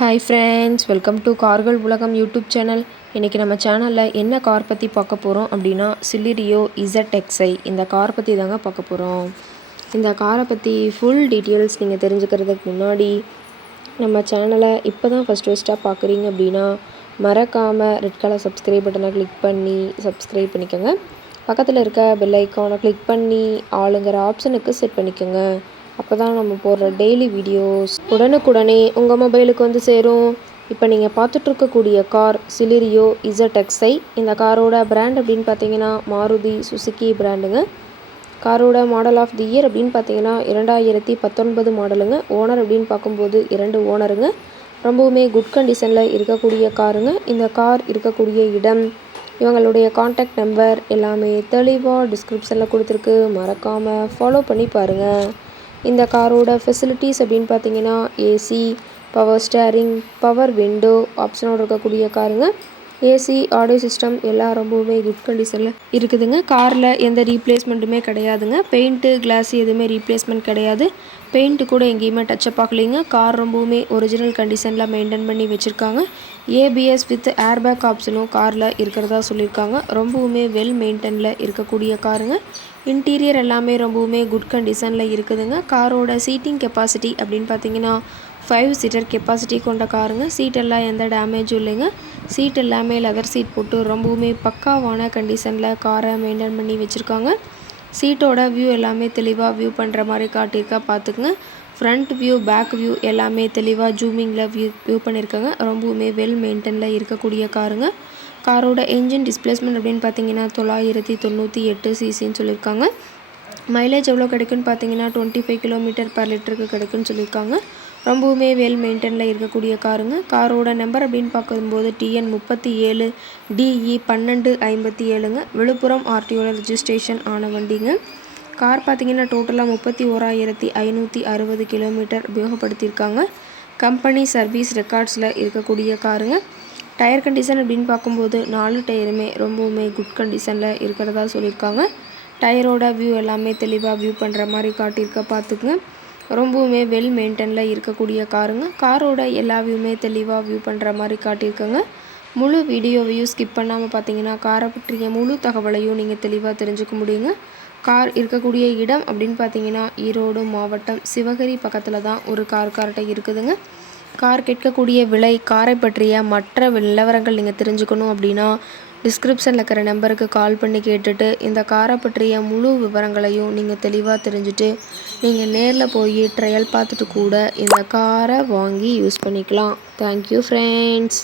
Hi friends, welcome to கார்கள் உலகம் YouTube channel. இன்றைக்கி நம்ம சேனலில் என்ன கார் பற்றி பார்க்க போகிறோம் அப்படின்னா சிலிரியோ ZXi இந்த கார் பற்றி தாங்க பார்க்க போகிறோம். இந்த காரை பற்றி ஃபுல் டீட்டெயில்ஸ் நீங்கள் தெரிஞ்சுக்கிறதுக்கு முன்னாடி நம்ம சேனலை இப்போ தான் ஃபஸ்ட்டாக பார்க்குறீங்க அப்படின்னா மறக்காமல் ரெட் கலர் சப்ஸ்கிரைப் பட்டனை கிளிக் பண்ணி சப்ஸ்கிரைப் பண்ணிக்கோங்க. பக்கத்தில் இருக்க பெல் ஐக்கானை கிளிக் பண்ணி ஆளுங்கிற ஆப்ஷனுக்கு செட் பண்ணிக்கோங்க. அப்போ தான் நம்ம போடுற டெய்லி வீடியோஸ் உடனுக்குடனே உங்கள் மொபைலுக்கு வந்து சேரும். இப்போ நீங்கள் பார்த்துட்ருக்கக்கூடிய கார் சிலிரியோ ZXi. இந்த காரோட பிராண்ட் அப்படின்னு பார்த்தீங்கன்னா மாருதி சுசுகி பிராண்டுங்க. காரோட மாடல் ஆஃப் தி இயர் அப்படின்னு பார்த்தீங்கன்னா 2019 மாடலுங்க. ஓனர் அப்படின்னு பார்க்கும்போது 2 ஓனருங்க. ரொம்பவுமே குட் கண்டிஷனில் இருக்கக்கூடிய காருங்க. இந்த கார் இருக்கக்கூடிய இடம், இவங்களுடைய காண்டாக்ட் நம்பர் எல்லாமே தெளிவாக டிஸ்கிரிப்ஷனில் கொடுத்துருக்கு. மறக்காமல் ஃபாலோ பண்ணி பாருங்கள். இந்த காரோட ஃபெசிலிட்டிஸ் அப்படின்னு பார்த்தீங்கன்னா AC, power steering, power window ஆப்ஷனோடு இருக்கக்கூடிய காருங்க. ஏசி, ஆடியோ சிஸ்டம் எல்லாம் ரொம்பவுமே குட் கண்டிஷனில் இருக்குதுங்க. காரில் எந்த ரீப்ளேஸ்மெண்ட்டுமே கிடையாதுங்க. பெயிண்ட்டு, கிளாஸ் எதுவுமே ரீப்ளேஸ்மெண்ட் கிடையாது. பெயிண்ட்டு கூட எங்கேயுமே டச்சப் ஆகலைங்க. கார் ரொம்பவுமே ஒரிஜினல் கண்டிஷனில் மெயின்டைன் பண்ணி வச்சுருக்காங்க. ஏபிஎஸ் வித் ஏர்பேக் ஆப்ஷனும் காரில் இருக்கிறதா சொல்லியிருக்காங்க. ரொம்பவுமே வெல் மெயின்டைனில் இருக்கக்கூடிய காருங்க. இன்டீரியர் எல்லாமே ரொம்பவுமே குட் கண்டிஷனில் இருக்குதுங்க. காரோட சீட்டிங் கெப்பாசிட்டி அப்படின்னு பார்த்தீங்கன்னா 5 சீட்டர் கெப்பாசிட்டி கொண்ட காருங்க. சீட்டெல்லாம் எந்த டேமேஜும் இல்லைங்க. சீட் எல்லாமே லெதர் சீட் போட்டு ரொம்பவுமே பக்காவான கண்டிஷனில் காரை மெயின்டைன் பண்ணி வச்சுருக்காங்க. சீட்டோட வியூ எல்லாமே தெளிவாக வியூ பண்ணுற மாதிரி காட்டியிருக்கா பார்த்துக்குங்க. ஃப்ரண்ட் வியூ, பேக் வியூ எல்லாமே தெளிவாக ஜூமிங்கில் வியூ பண்ணியிருக்காங்க. ரொம்பவுமே வெல் மெயின்டைனில் இருக்கக்கூடிய காருங்க. காரோட என்ஜின் டிஸ்பிளேஸ்மெண்ட் அப்படின்னு பார்த்தீங்கன்னா 998 சிசின்னு சொல்லியிருக்காங்க. மைலேஜ் எவ்வளோ கிடைக்குன்னு பார்த்தீங்கன்னா 25 km/லிட்டருக்கு கிடைக்குன்னு சொல்லியிருக்காங்க. ரொம்பவுமே வெல் மெயின்டைனில் இருக்கக்கூடிய காருங்க. காரோட நம்பர் அப்படின்னு பார்க்கும்போது TN 37 DE 1257ங்க. விழுப்புரம் RTOவில் ரெஜிஸ்ட்ரேஷன் ஆன வண்டிங்க. கார் பார்த்தீங்கன்னா டோட்டலாக 31,560 கிலோமீட்டர் உபயோகப்படுத்தியிருக்காங்க. கம்பெனி சர்வீஸ் ரெக்கார்ட்ஸில் இருக்கக்கூடிய காருங்க. டயர் கண்டிஷன் அப்படின்னு பார்க்கும்போது 4 டயருமே ரொம்பவுமே குட் கண்டிஷனில் இருக்கிறதா சொல்லியிருக்காங்க. டயரோட வியூ எல்லாமே தெளிவாக வியூ பண்ணுற மாதிரி காட்டியிருக்க பார்த்துக்குங்க. ரொம்பவுமே வெல் மெயின்டைனில் இருக்கக்கூடிய காருங்க. காரோட எல்லா வியூமே தெளிவாக வியூ பண்ணுற மாதிரி காட்டியிருக்கோங்க. முழு வீடியோவையும் ஸ்கிப் பண்ணாமல் பார்த்தீங்கன்னா காரை பற்றிய முழு தகவலையும் நீங்கள் தெளிவாக தெரிஞ்சுக்க முடியுங்க. கார் இருக்கக்கூடிய இடம் அப்படின்னு பார்த்தீங்கன்னா ஈரோடு மாவட்டம் சிவகிரி பக்கத்தில் தான் ஒரு கார்கிட்ட இருக்குதுங்க. கார் கேட்கக்கூடிய விலை, காரை பற்றிய மற்ற நிலவரங்கள் நீங்கள் தெரிஞ்சுக்கணும் அப்படின்னா டிஸ்கிரிப்ஷனில் இருக்கிற நம்பருக்கு கால் பண்ணி கேட்டுட்டு இந்த காரை பற்றிய முழு விவரங்களையும் நீங்கள் தெளிவாக தெரிஞ்சுட்டு நீங்கள் நேரில் போய் ட்ரையல் பார்த்துட்டு கூட இந்த காரை வாங்கி யூஸ் பண்ணிக்கலாம். Thank you friends.